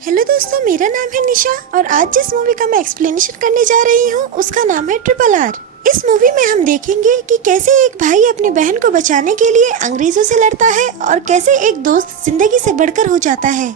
Hello दोस्तों, मेरा नाम है निशा और आज जिस मूवी का मैं एक्सप्लेनेशन करने जा रही हूँ उसका नाम है RRR। इस मूवी में हम देखेंगे कि कैसे एक भाई अपनी बहन को बचाने के लिए अंग्रेजों से लड़ता है और कैसे एक दोस्त जिंदगी से बढ़कर हो जाता है।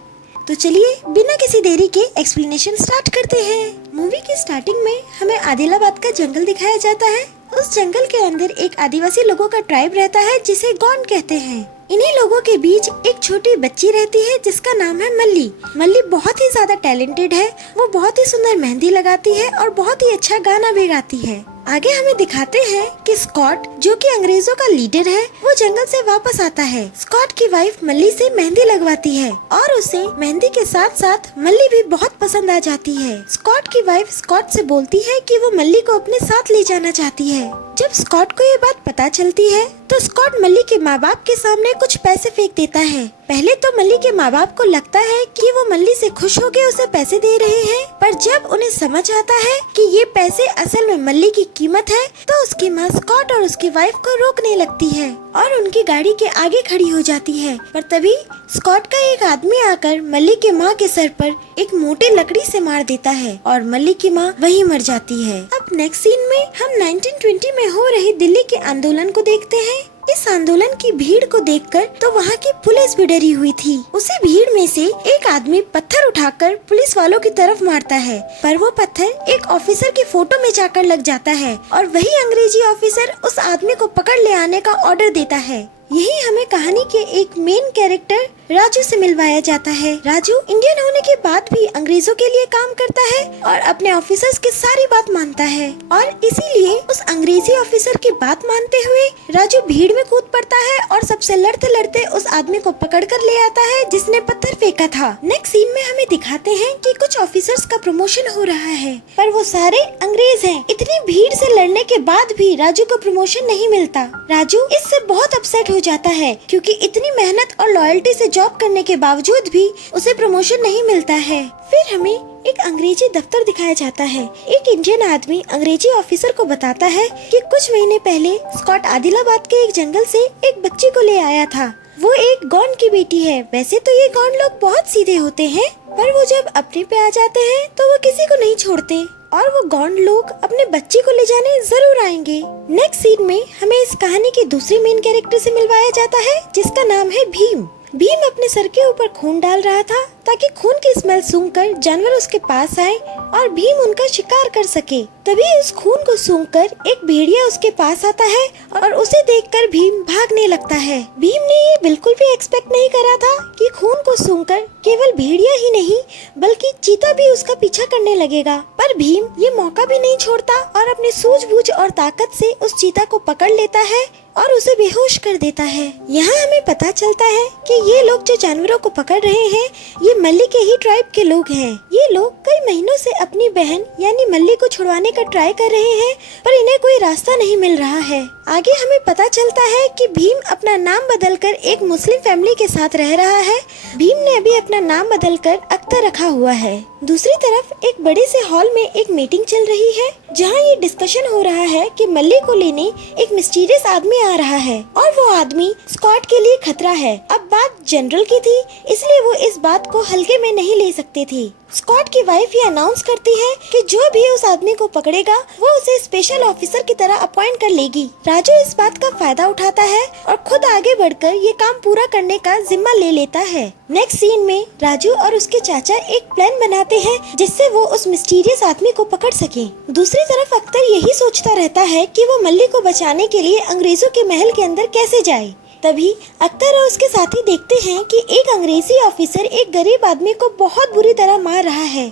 तो चलिए बिना किसी देरी के एक्सप्लेनेशन स्टार्ट करते हैं। मूवी की स्टार्टिंग में हमें आदिलाबाद का जंगल दिखाया जाता है। उस जंगल के अंदर एक आदिवासी लोगों का ट्राइब रहता है जिसे गौंड कहते हैं। इन्हीं लोगों के बीच एक छोटी बच्ची रहती है जिसका नाम है मल्ली। मल्ली बहुत ही ज्यादा टैलेंटेड है। वो बहुत ही सुंदर मेहंदी लगाती है और बहुत ही अच्छा गाना भी गाती है। आगे हमें दिखाते हैं कि स्कॉट, जो कि अंग्रेजों का लीडर है, वो जंगल से वापस आता है। स्कॉट की वाइफ मल्ली से मेहंदी लगवाती है और उसे मेहंदी के साथ साथ मल्ली भी बहुत पसंद आ जाती है। स्कॉट की वाइफ स्कॉट से बोलती है कि वो मल्ली को अपने साथ ले जाना चाहती है। जब स्कॉट को ये बात पता चलती है तो स्कॉट मल्ली के माँ बाप के सामने कुछ पैसे फेंक देता है। पहले तो मल्ली के माँ बाप को लगता है कि वो मल्ली से खुश होकर उसे पैसे दे रहे हैं, पर जब उन्हें समझ आता है कि ये पैसे असल में मल्ली की कीमत है तो उसकी माँ स्कॉट और उसकी वाइफ को रोकने लगती है और उनकी गाड़ी के आगे खड़ी हो जाती है। पर तभी स्कॉट का एक आदमी आकर मल्ली के माँ के सर पर एक मोटी लकड़ी से मार देता है और मल्ली की माँ वहीं मर जाती है। अब नेक्स्ट सीन में हम 1920 में हो रहे दिल्ली के आंदोलन को देखते हैं। इस आंदोलन की भीड़ को देखकर तो वहाँ की पुलिस भी डरी हुई थी। उसी भीड़ में से एक आदमी पत्थर उठाकर पुलिस वालों की तरफ मारता है, पर वो पत्थर एक ऑफिसर की फोटो में जाकर लग जाता है और वही अंग्रेजी ऑफिसर उस आदमी को पकड़ ले आने का ऑर्डर देता है। यही हमें कहानी के एक मेन कैरेक्टर राजू से मिलवाया जाता है। राजू इंडियन होने के बाद भी अंग्रेजों के लिए काम करता है और अपने ऑफिसर्स की सारी बात मानता है और इसीलिए उस अंग्रेजी ऑफिसर की बात मानते हुए राजू भीड़ में कूद पड़ता है और सबसे लड़ते लड़ते उस आदमी को पकड़ कर ले आता है जिसने पत्थर फेंका था। नेक्स्ट सीन में हमें दिखाते हैं कि कुछ ऑफिसर्स का प्रमोशन हो रहा है, पर वो सारे अंग्रेज हैं। इतनी भीड़ से लड़ने के बाद भी राजू को प्रमोशन नहीं मिलता। राजू इससे बहुत अपसेट हो जाता है क्योंकि इतनी मेहनत और लॉयल्टी से जॉब करने के बावजूद भी उसे प्रमोशन नहीं मिलता है। फिर हमें एक अंग्रेजी दफ्तर दिखाया जाता है। एक इंडियन आदमी अंग्रेजी ऑफिसर को बताता है कि कुछ महीने पहले स्कॉट आदिलाबाद के एक जंगल से एक बच्ची को ले आया था। वो एक गौंड की बेटी है। वैसे तो ये गौंड लोग बहुत सीधे होते हैं, पर वो जब अपने पे आ जाते हैं तो वो किसी को नहीं छोड़ते और वो गौंड लोग अपने बच्ची को ले जाने जरूर आएंगे। नेक्स्ट सीन में हमें इस कहानी के दूसरे मेन कैरेक्टर से मिलवाया जाता है जिसका नाम है भीम। भीम अपने सर के ऊपर खून डाल रहा था ताकि खून की स्मेल सूंघकर जानवर उसके पास आए और भीम उनका शिकार कर सके। तभी उस खून को सूंघकर एक भेड़िया उसके पास आता है और उसे देखकर भीम भागने लगता है। भीम ने ये बिल्कुल भी एक्सपेक्ट नहीं करा था कि खून को सूंघकर केवल भेड़िया ही नहीं बल्कि चीता भी उसका पीछा करने लगेगा, पर भीम ये मौका भी नहीं छोड़ता और अपनी सूझबूझ और ताकत से उस चीता को पकड़ लेता है और उसे बेहोश कर देता है। यहाँ हमें पता चलता है कि ये लोग जो जानवरों को पकड़ रहे हैं ये मल्ली के ही ट्राइब के लोग हैं। ये लोग कई महीनों से अपनी बहन यानी मल्ली को छुड़वाने का ट्राई कर रहे हैं, पर इन्हें कोई रास्ता नहीं मिल रहा है। आगे हमें पता चलता है कि भीम अपना नाम बदलकर एक मुस्लिम फैमिली के साथ रह रहा है। भीम ने अभी अपना नाम बदलकर अख्तर रखा हुआ है। दूसरी तरफ एक बड़े से हॉल में एक मीटिंग चल रही है जहाँ ये डिस्कशन हो रहा है कि मल्ली को लेने एक मिस्टीरियस आदमी आ रहा है और वो आदमी स्कॉट के लिए खतरा है। अब बात जनरल की थी, इसलिए वो इस बात को हल्के में नहीं ले सकते थे। स्कॉट की वाइफ ये अनाउंस करती है कि जो भी उस आदमी को पकड़ेगा वो उसे स्पेशल ऑफिसर की तरह अपॉइंट कर लेगी। राजू इस बात का फायदा उठाता है और खुद आगे बढ़कर ये काम पूरा करने का जिम्मा ले लेता है। नेक्स्ट सीन में राजू और उसके चाचा एक प्लान बनाते हैं जिससे वो उस मिस्टीरियस आदमी को पकड़ सके। दूसरी तरफ अख्तर यही सोचता रहता है कि वो मल्ली को बचाने के लिए अंग्रेजों के महल के अंदर कैसे जाए। तभी अख्तर और उसके साथी देखते हैं कि एक अंग्रेजी ऑफिसर एक गरीब आदमी को बहुत बुरी तरह मार रहा है,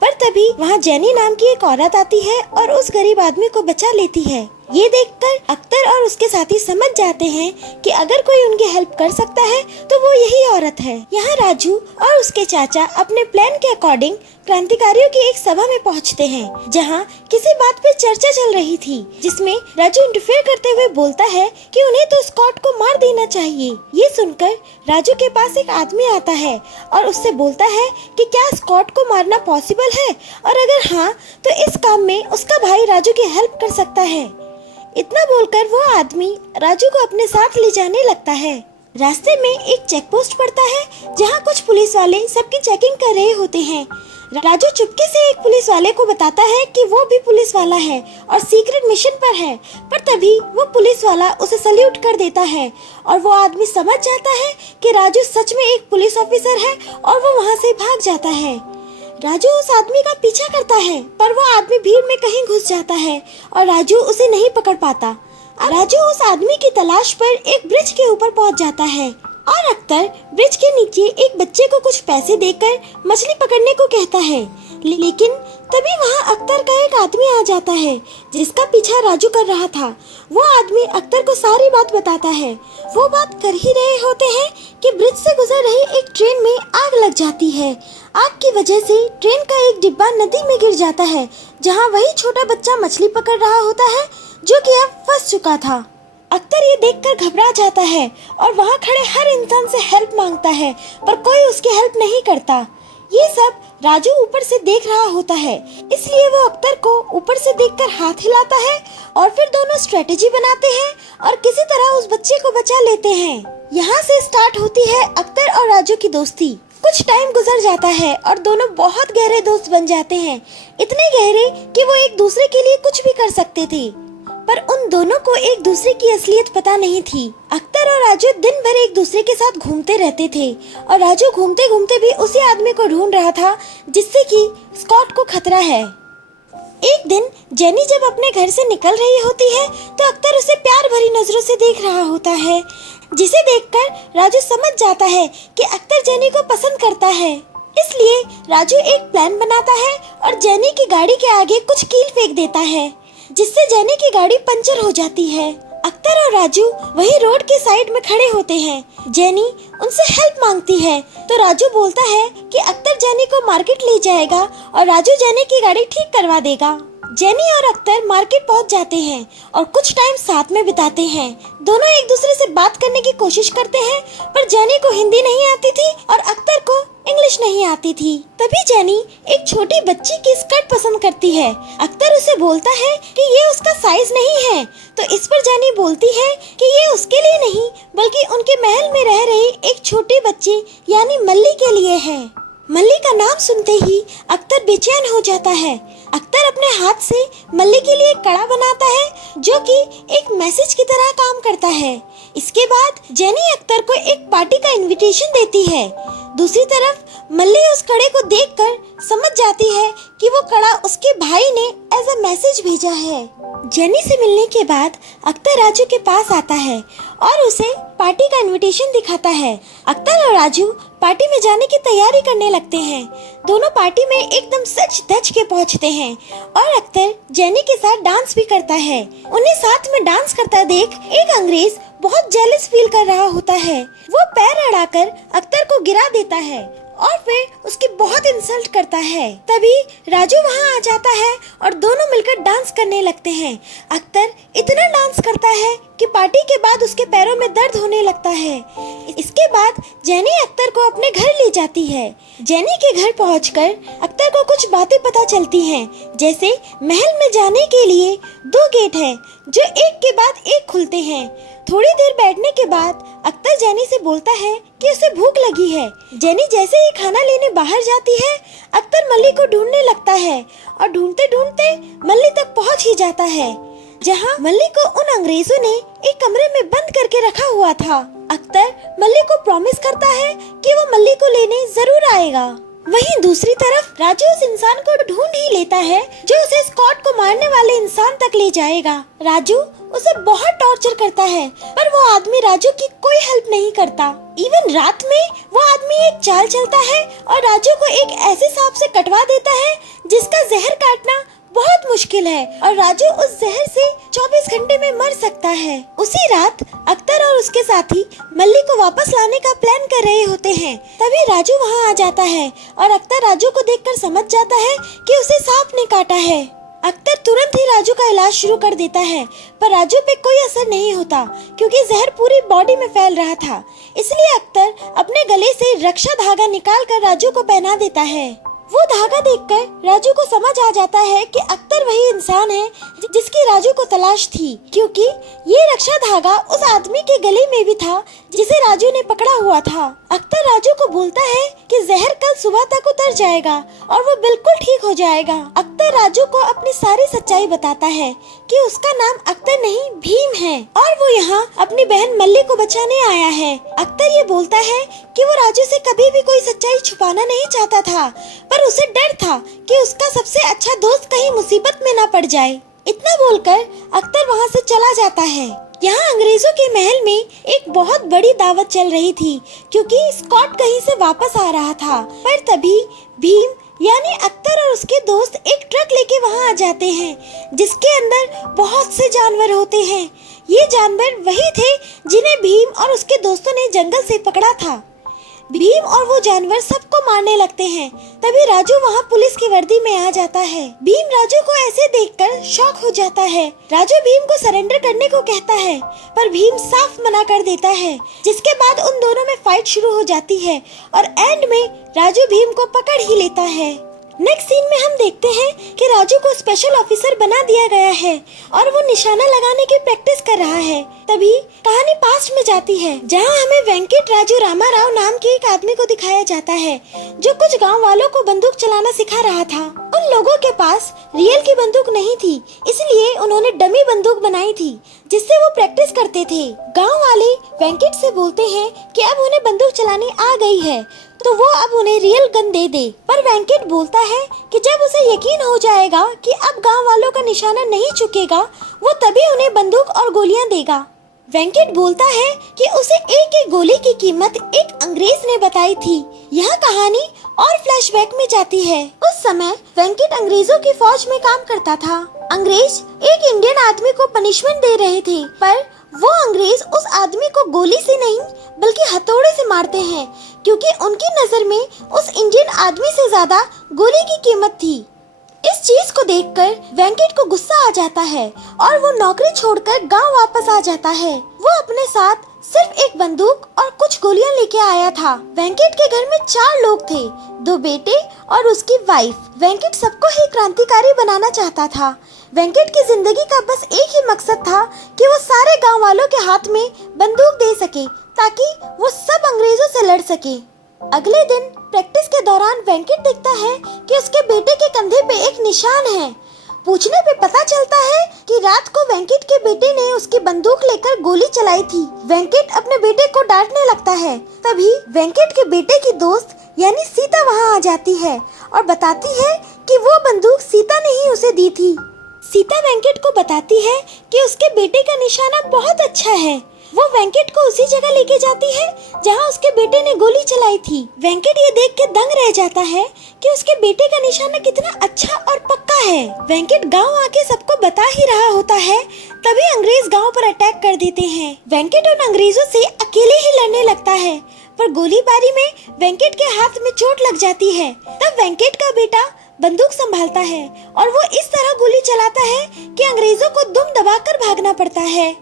पर तभी वहाँ जेनी नाम की एक औरत आती है और उस गरीब आदमी को बचा लेती है। ये देखकर अख्तर और उसके साथी समझ जाते हैं कि अगर कोई उनकी हेल्प कर सकता है तो वो यही औरत है। यहाँ राजू और उसके चाचा अपने प्लान के अकॉर्डिंग क्रांतिकारियों की एक सभा में पहुँचते हैं जहाँ किसी बात पे चर्चा चल रही थी, जिसमें राजू इंटरफेयर करते हुए बोलता है कि उन्हें तो स्कॉट को मार देना चाहिए। ये सुनकर राजू के पास एक आदमी आता है और उससे बोलता है कि क्या स्कॉट को मारना पॉसिबल है और अगर हाँ तो इस काम में उसका भाई राजू की हेल्प कर सकता है। इतना बोलकर वो आदमी राजू को अपने साथ ले जाने लगता है। रास्ते में एक चेक पोस्ट पड़ता है जहाँ कुछ पुलिस वाले सबकी चेकिंग कर रहे होते हैं। राजू चुपके से एक पुलिस वाले को बताता है कि वो भी पुलिस वाला है और सीक्रेट मिशन पर है, पर तभी वो पुलिस वाला उसे सल्यूट कर देता है और वो आदमी समझ जाता है कि राजू सच में एक पुलिस ऑफिसर है और वो वहाँ से भाग जाता है। राजू उस आदमी का पीछा करता है पर वो आदमी भीड़ में कहीं घुस जाता है और राजू उसे नहीं पकड़ पाता। राजू उस आदमी की तलाश पर एक ब्रिज के ऊपर पहुंच जाता है और अख्तर ब्रिज के नीचे एक बच्चे को कुछ पैसे देकर मछली पकड़ने को कहता है, लेकिन तभी वहाँ अख्तर का एक आदमी आ जाता है जिसका पीछा राजू कर रहा था। वो आदमी अख्तर को सारी बात बताता है। वो बात कर ही रहे होते हैं कि ब्रिज से गुजर रही एक ट्रेन में आग लग जाती है। आग की वजह से ट्रेन का एक डिब्बा नदी में गिर जाता है जहाँ वही छोटा बच्चा मछली पकड़ रहा होता है जो कि अब फंस चुका था। अख्तर ये देखकर घबरा जाता है और वहाँ खड़े हर इंसान से हेल्प मांगता है पर कोई उसकी हेल्प नहीं करता। ये सब राजू ऊपर से देख रहा होता है, इसलिए वो अख्तर को ऊपर से देखकर हाथ हिलाता है और फिर दोनों स्ट्रेटेजी बनाते हैं और किसी तरह उस बच्चे को बचा लेते हैं। यहाँ से स्टार्ट होती है अख्तर और राजू की दोस्ती। कुछ टाइम गुजर जाता है और दोनों बहुत गहरे दोस्त बन जाते हैं, इतने गहरे कि वो एक दूसरे के लिए कुछ भी कर सकते थे। पर उन दोनों को एक दूसरे की असलियत पता नहीं थी। अख्तर और राजू दिन भर एक दूसरे के साथ घूमते रहते थे और राजू घूमते घूमते भी उसी आदमी को ढूंढ रहा था जिससे कि स्कॉट को खतरा है। एक दिन जेनी जब अपने घर से निकल रही होती है तो अख्तर उसे प्यार भरी नजरों से देख रहा होता है, जिसे देखकर राजू समझ जाता है कि अख्तर जेनी को पसंद करता है। इसलिए राजू एक प्लान बनाता है और जेनी की गाड़ी के आगे कुछ कील फेंक देता है जिससे जेनी की गाड़ी पंचर हो जाती है। अख्तर और राजू वही रोड के साइड में खड़े होते हैं। जेनी उनसे हेल्प मांगती है तो राजू बोलता है कि अख्तर जेनी को मार्केट ले जाएगा और राजू जेनी की गाड़ी ठीक करवा देगा। जेनी और अख्तर मार्केट पहुंच जाते हैं और कुछ टाइम साथ में बिताते हैं। दोनों एक दूसरे से बात करने की कोशिश करते हैं पर जेनी को हिंदी नहीं आती थी और अख्तर को इंग्लिश नहीं आती थी। तभी जेनी एक छोटी बच्ची की स्कर्ट पसंद करती है। अख्तर उसे बोलता है कि ये उसका साइज नहीं है, तो इस पर जेनी बोलती है कि ये उसके लिए नहीं बल्कि उनके महल में रह रही एक छोटी बच्ची यानी मल्ली के लिए है। मल्ली का नाम सुनते ही अख्तर बेचैन हो जाता है। अख्तर अपने हाथ से मल्ली के लिए कड़ा बनाता है जो कि एक मैसेज की तरह काम करता है। इसके बाद जेनी अख्तर को एक पार्टी का इनविटेशन देती है। दूसरी तरफ मल्ली उस कड़े को देखकर समझ जाती है कि वो कड़ा उसके भाई ने एज अ मैसेज भेजा है। जेनी से मिलने के बाद अख्तर राजू के पास आता है और उसे पार्टी का इनविटेशन दिखाता है। अख्तर और राजू पार्टी में जाने की तैयारी करने लगते हैं। दोनों पार्टी में एकदम सच धज के पहुंचते हैं और अख्तर जेनी के साथ डांस भी करता है। उन्हें साथ में डांस करता देख एक अंग्रेज बहुत जेलस फील कर रहा होता है। वो पैर अड़ाकर अख्तर को गिरा देता है और फिर उसकी बहुत इंसल्ट करता है। तभी राजू वहाँ आ जाता है और दोनों मिलकर डांस करने लगते हैं। अख्तर इतना डांस करता है कि पार्टी के बाद उसके पैरों में दर्द होने लगता है। इसके बाद जेनी अख्तर को अपने घर ले जाती है। जेनी के घर पहुंचकर अख्तर को कुछ बातें पता चलती हैं, जैसे महल में जाने के लिए 2 गेट हैं जो एक के बाद एक खुलते हैं। थोड़ी देर बैठने के बाद अख्तर जेनी से बोलता है कि उसे भूख लगी है। जेनी जैसे ही खाना लेने बाहर जाती है अख्तर मल्ली को ढूंढने लगता है और ढूंढते ढूंढते मल्ली तक पहुंच ही जाता है जहां मल्ली को उन अंग्रेजों ने एक कमरे में बंद करके रखा हुआ था। अख्तर मल्ली को प्रॉमिस करता है कि वो मल्ली को लेने जरूर आएगा। वहीं दूसरी तरफ राजू उस इंसान को ढूंढ ही लेता है जो उसे स्कॉट को मारने वाले इंसान तक ले जाएगा। राजू उसे बहुत टॉर्चर करता है पर वो आदमी राजू की कोई हेल्प नहीं करता। इवन रात में वो आदमी एक चाल चलता है और राजू को एक ऐसे सांप से कटवा देता है जिसका जहर काटना बहुत मुश्किल है और राजू उस जहर से 24 घंटे में मर सकता है। उसी रात अख्तर और उसके साथी मल्ली को वापस लाने का प्लान कर रहे होते हैं। तभी राजू वहाँ आ जाता है और अख्तर राजू को देखकर समझ जाता है कि उसे सांप ने काटा है। अख्तर तुरंत ही राजू का इलाज शुरू कर देता है पर राजू पे कोई असर नहीं होता क्योंकि जहर पूरी बॉडी में फैल रहा था। इसलिए अख्तर अपने गले से रक्षा धागा निकाल कर राजू को पहना देता है। वो धागा देखकर राजू को समझ आ जाता है कि अख्तर वही इंसान है जिसकी राजू को तलाश थी, क्योंकि ये रक्षा धागा उस आदमी के गले में भी था जिसे राजू ने पकड़ा हुआ था। अख्तर राजू को बोलता है कि जहर कल सुबह तक उतर जाएगा और वो बिल्कुल ठीक हो जाएगा। अख्तर राजू को अपनी सारी सच्चाई बताता है कि उसका नाम अख्तर नहीं भीम है और वो यहाँ अपनी बहन मल्ली को बचाने आया है। अख्तर ये बोलता है कि वो राजू से कभी भी कोई सच्चाई छुपाना नहीं चाहता था, पर उसे डर था कि उसका सबसे अच्छा दोस्त कहीं मुसीबत में न पड़ जाए। इतना बोलकर अख्तर वहाँ से चला जाता है। यहाँ अंग्रेजों के महल में एक बहुत बड़ी दावत चल रही थी, क्योंकि स्कॉट कहीं से वापस आ रहा था। पर तभी भीम यानी अख्तर और उसके दोस्त एक ट्रक लेके वहाँ आ जाते हैं, जिसके अंदर बहुत से जानवर होते हैं। ये जानवर वही थे जिन्हें भीम और उसके दोस्तों ने जंगल से पकड़ा था। भीम और वो जानवर सबको मारने लगते हैं। तभी राजू वहाँ पुलिस की वर्दी में आ जाता है। भीम राजू को ऐसे देखकर शॉक हो जाता है। राजू भीम को सरेंडर करने को कहता है, पर भीम साफ मना कर देता है, जिसके बाद उन दोनों में फाइट शुरू हो जाती है और एंड में राजू भीम को पकड़ ही लेता है। नेक्स्ट सीन में हम देखते हैं कि राजू को स्पेशल ऑफिसर बना दिया गया है और वो निशाना लगाने की प्रैक्टिस कर रहा है। तभी कहानी पास्ट में जाती है, जहां हमें वेंकट राजू रामाराव नाम के एक आदमी को दिखाया जाता है, जो कुछ गांव वालों को बंदूक चलाना सिखा रहा था। उन लोगों के पास रियल की बंदूक नहीं थी, इसलिए उन्होंने डमी बंदूक बनाई थी जिससे वो प्रैक्टिस करते थे। गाँव वाले वेंकट से बोलते हैं कि अब उन्हें बंदूक चलानी आ गई है, तो वो अब उन्हें रियल गन दे दे। पर वेंकट बोलता है कि जब उसे यकीन हो जाएगा कि अब गांव वालों का निशाना नहीं चुकेगा, वो तभी उन्हें बंदूक और गोलियां देगा। वेंकट बोलता है कि उसे एक एक गोली की कीमत एक अंग्रेज ने बताई थी। यह कहानी और फ्लैशबैक में जाती है। उस समय वेंकट अंग्रेजों की फौज में काम करता था। अंग्रेज एक इंडियन आदमी को पनिशमेंट दे रहे थे, पर वो अंग्रेज उस आदमी को गोली से नहीं बल्कि हथौड़े से मारते हैं, क्योंकि उनकी नजर में उस इंडियन आदमी से ज्यादा गोली की कीमत थी। इस चीज को देखकर वेंकट को गुस्सा आ जाता है और वो नौकरी छोड़कर गांव वापस आ जाता है। वो अपने साथ सिर्फ एक बंदूक और कुछ गोलियां लेके आया था। वेंकट के घर में 4 लोग थे, 2 बेटे और उसकी वाइफ। वेंकट सबको ही क्रांतिकारी बनाना चाहता था। वेंकट की जिंदगी का बस एक ही मकसद था कि वो सारे गांव वालों के हाथ में बंदूक दे सके, ताकि वो सब अंग्रेजों से लड़ सके। अगले दिन प्रैक्टिस के दौरान वेंकट देखता है कि उसके बेटे के कंधे पे एक निशान है। पूछने पे पता चलता है कि रात को वेंकट के बेटे ने उसकी बंदूक लेकर गोली चलाई थी। वेंकट अपने बेटे को डांटने लगता है। तभी वेंकट के बेटे की दोस्त यानी सीता वहाँ आ जाती है और बताती है कि वो बंदूक सीता ने ही उसे दी थी। सीता वेंकट को बताती है कि उसके बेटे का निशाना बहुत अच्छा है। वो वेंकट को उसी जगह लेके जाती है जहाँ उसके बेटे ने गोली चलाई थी। वेंकट ये देख के दंग रह जाता है कि उसके बेटे का निशाना कितना अच्छा और पक्का है। वेंकट गांव आके सबको बता ही रहा होता है, तभी अंग्रेज गांव पर अटैक कर देते हैं। वेंकट उन अंग्रेजों से अकेले ही लड़ने लगता है, पर गोलीबारी में वेंकट के हाथ में चोट लग जाती है। तब वेंकट का बेटा बंदूक संभालता है और वो इस तरह गोली चलाता है कि अंग्रेजों को दुम दबाकर भागना पड़ता है।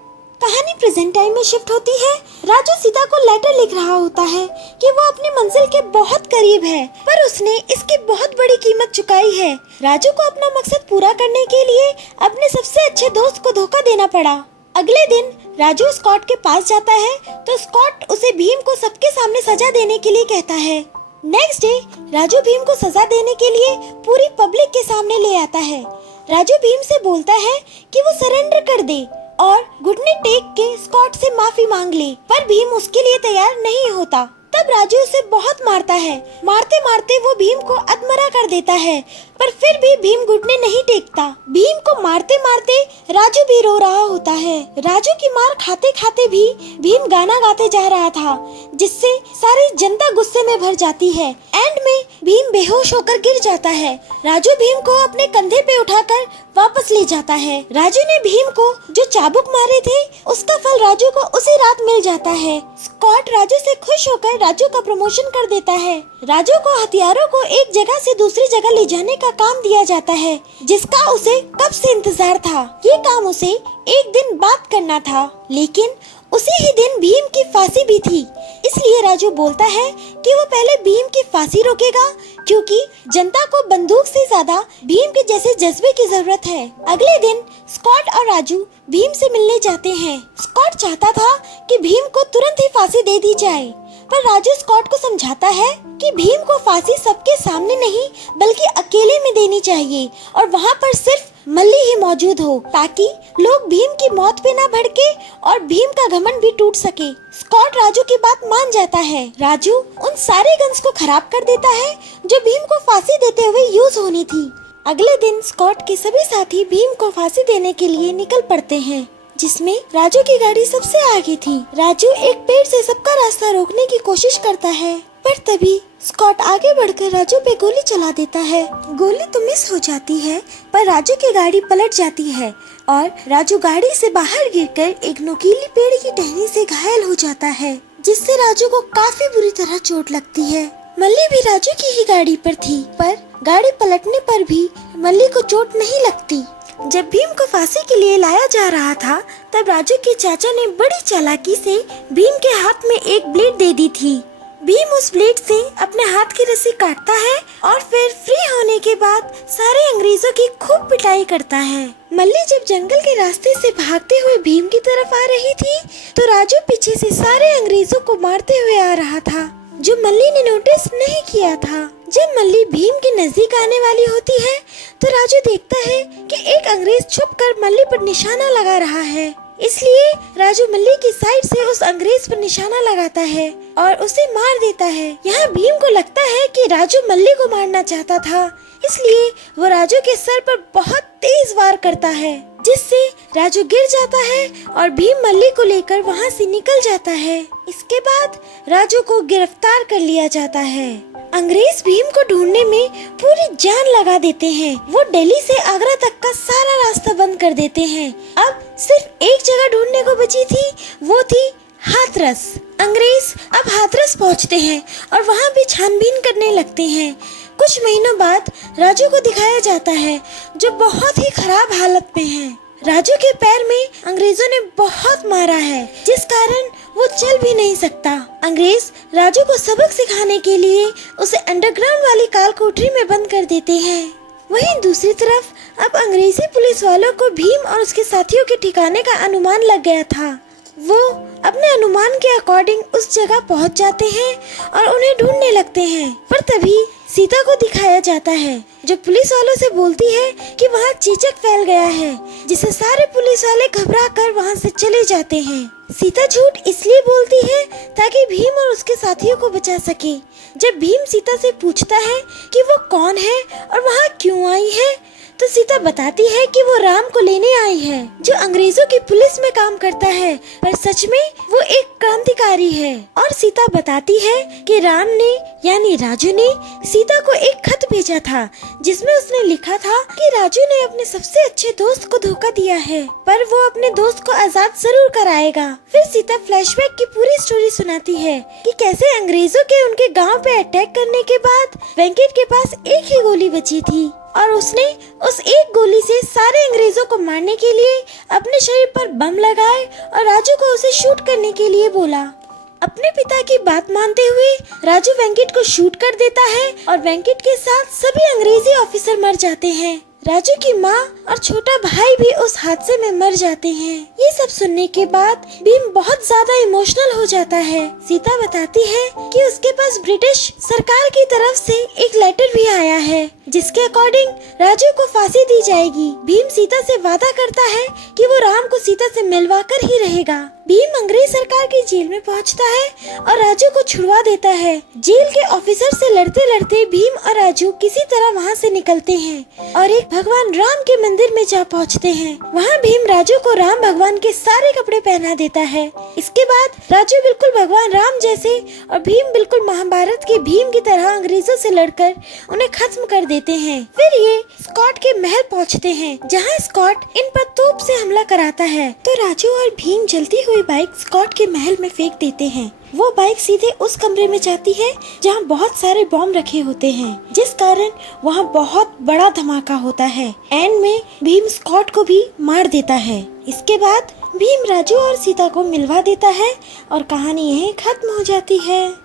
कहानी प्रेजेंट टाइम में शिफ्ट होती है। राजू सीता को लेटर लिख रहा होता है कि वो अपनी मंजिल के बहुत करीब है, पर उसने इसकी बहुत बड़ी कीमत चुकाई है। राजू को अपना मकसद पूरा करने के लिए अपने सबसे अच्छे दोस्त को धोखा देना पड़ा। अगले दिन राजू स्कॉट के पास जाता है तो स्कॉट उसे भीम को सबके सामने सजा देने के लिए कहता है। नेक्स्ट डे राजू भीम को सजा देने के लिए पूरी पब्लिक के सामने ले आता है। राजू भीम से बोलता है कि वो सरेंडर कर दे और घुटने टेक के स्कॉट से माफी मांग ले, पर भीम उसके लिए तैयार नहीं होता। तब राजू उसे बहुत मारता है। मारते मारते वो भीम को अधमरा कर देता है, पर फिर भी भीम घुटने नहीं टेकता। भीम को मारते मारते राजू भी रो रहा होता है। राजू की मार खाते खाते भी भीम गाना गाते जा रहा था, जिससे सारी जनता गुस्से में भर जाती है। एंड में भीम बेहोश होकर गिर जाता है। राजू भीम को अपने कंधे पे उठाकर वापस ले जाता है। राजू ने भीम को जो चाबुक मारे थे उसका फल राजू को उसी रात मिल जाता है। स्कॉट राजू से खुश होकर राजू का प्रमोशन कर देता है। राजू को हथियारों को एक जगह से दूसरी जगह ले जाने का काम दिया जाता है, जिसका उसे कब से इंतजार था। ये काम उसे एक दिन बाद करना था, लेकिन उसी ही दिन भीम की फांसी भी थी। इसलिए राजू बोलता है कि वो पहले भीम की फांसी रोकेगा, क्योंकि जनता को बंदूक से ज्यादा भीम के जैसे जज्बे की जरूरत है। अगले दिन स्कॉट और राजू भीम से मिलने जाते हैं। स्कॉट चाहता था कि भीम को तुरंत ही फांसी दे दी जाए, पर राजू स्कॉट को समझाता है कि भीम को फांसी सबके सामने नहीं बल्कि अकेले में देनी चाहिए और वहाँ पर सिर्फ मल्ली ही मौजूद हो, ताकि लोग भीम की मौत पे ना भड़के और भीम का घमंड भी टूट सके। स्कॉट राजू की बात मान जाता है। राजू उन सारे गन्स को खराब कर देता है जो भीम को फांसी देते हुए यूज होनी थी। अगले दिन स्कॉट के सभी साथी भीम को फांसी देने के लिए निकल पड़ते हैं, जिसमें राजू की गाड़ी सबसे आगे थी। राजू एक पेड़ से सबका रास्ता रोकने की कोशिश करता है, पर तभी स्कॉट आगे बढ़कर राजू पे गोली चला देता है। गोली तो मिस हो जाती है, पर राजू की गाड़ी पलट जाती है और राजू गाड़ी से बाहर गिरकर एक नुकीली पेड़ की टहनी से घायल हो जाता है, जिससे राजू को काफी बुरी तरह चोट लगती है। मल्ली भी राजू की ही गाड़ी पर थी, पर गाड़ी पलटने पर भी मल्ली को चोट नहीं लगती। जब भीम को फांसी के लिए लाया जा रहा था, तब राजू के चाचा ने बड़ी चालाकी से भीम के हाथ में एक ब्लेड दे दी थी। भीम उस ब्लेड से अपने हाथ की रस्सी काटता है और फिर फ्री होने के बाद सारे अंग्रेजों की खूब पिटाई करता है। मल्ली जब जंगल के रास्ते से भागते हुए भीम की तरफ आ रही थी, तो राजू पीछे से सारे अंग्रेजों को मारते हुए आ रहा था, जो मल्ली ने नोटिस नहीं किया था। जब मल्ली भीम के नजदीक आने वाली होती है, तो राजू देखता है कि एक अंग्रेज छुपकर मल्ली पर निशाना लगा रहा है। इसलिए राजू मल्ली की साइड से उस अंग्रेज पर निशाना लगाता है और उसे मार देता है। यहाँ भीम को लगता है कि राजू मल्ली को मारना चाहता था, इसलिए वो राजू के सर पर बहुत तेज वार करता है, जिससे राजू गिर जाता है और भीम मल्ली को लेकर वहाँ से निकल जाता है। इसके बाद राजू को गिरफ्तार कर लिया जाता है। अंग्रेज भीम को ढूंढने में पूरी जान लगा देते हैं। वो दिल्ली से आगरा तक का सारा रास्ता बंद कर देते हैं। अब सिर्फ एक जगह ढूंढने को बची थी, वो थी हाथरस। अंग्रेज अब हाथरस पहुंचते हैं और वहां भी छानबीन करने लगते हैं। कुछ महीनों बाद राजू को दिखाया जाता है, जो बहुत ही खराब हालत में है। राजू के पैर में अंग्रेजों ने बहुत मारा है, जिस कारण वो चल भी नहीं सकता। अंग्रेज राजू को सबक सिखाने के लिए उसे अंडरग्राउंड वाली काल कोठरी में बंद कर देते हैं। वहीं दूसरी तरफ अब अंग्रेजी पुलिस वालों को भीम और उसके साथियों के ठिकाने का अनुमान लग गया था। वो अपने अनुमान के अकॉर्डिंग उस जगह पहुंच जाते हैं और उन्हें ढूंढने लगते हैं, पर तभी सीता को दिखाया जाता है, जो पुलिस वालों से बोलती है कि वहाँ चेचक फैल गया है, जिसे सारे पुलिस वाले घबरा कर वहाँ से चले जाते हैं। सीता झूठ इसलिए बोलती है ताकि भीम और उसके साथियों को बचा सके। जब भीम सीता से पूछता है कि वो कौन है और वहाँ क्यों आई है, तो सीता बताती है कि वो राम को लेने आई है, जो अंग्रेजों की पुलिस में काम करता है, पर सच में वो एक क्रांतिकारी है। और सीता बताती है कि राम ने यानी राजू ने सीता को एक खत भेजा था, जिसमें उसने लिखा था कि राजू ने अपने सबसे अच्छे दोस्त को धोखा दिया है, पर वो अपने दोस्त को आजाद जरूर कराएगा। फिर सीता फ्लैशबैक की पूरी स्टोरी सुनाती है कि कैसे अंग्रेजों के उनके गाँव पे अटैक करने के बाद वेंकट के पास एक ही गोली बची थी और उसने उस एक गोली से सारे अंग्रेजों को मारने के लिए अपने शरीर पर बम लगाए और राजू को उसे शूट करने के लिए बोला। अपने पिता की बात मानते हुए राजू वेंकट को शूट कर देता है और वेंकट के साथ सभी अंग्रेजी ऑफिसर मर जाते हैं। राजू की माँ और छोटा भाई भी उस हादसे में मर जाते हैं। ये सब सुनने के बाद भीम बहुत ज्यादा इमोशनल हो जाता है। सीता बताती है कि उसके पास ब्रिटिश सरकार की तरफ से एक लेटर भी आया है, जिसके अकॉर्डिंग राजू को फांसी दी जाएगी। भीम सीता से वादा करता है कि वो राम को सीता से मिलवा कर ही रहेगा। भीम अंग्रेज सरकार की जेल में पहुंचता है और राजू को छुड़वा देता है। जेल के ऑफिसर से लड़ते लड़ते भीम और राजू किसी तरह वहां से निकलते हैं और एक भगवान राम के मंदिर में जा पहुंचते हैं। वहां भीम राजू को राम भगवान के सारे कपड़े पहना देता है। इसके बाद राजू बिल्कुल भगवान राम जैसे और भीम बिल्कुल महाभारत के भीम की तरह अंग्रेजों से लड़कर उन्हें खत्म कर देते हैं। फिर ये स्कॉट के महल पहुंचते हैं, जहां स्कॉट इन पर तोप से हमला कराता है, तो राजू और भीम जलती हुई बाइक स्कॉट के महल में फेंक देते हैं। वो बाइक सीधे उस कमरे में जाती है जहाँ बहुत सारे बॉम्ब रखे होते हैं, जिस कारण वहाँ बहुत बड़ा धमाका होता है। एंड में भीम स्कॉट को भी मार देता है। इसके बाद भीम राजू और सीता को मिलवा देता है और कहानी यहीं खत्म हो जाती है।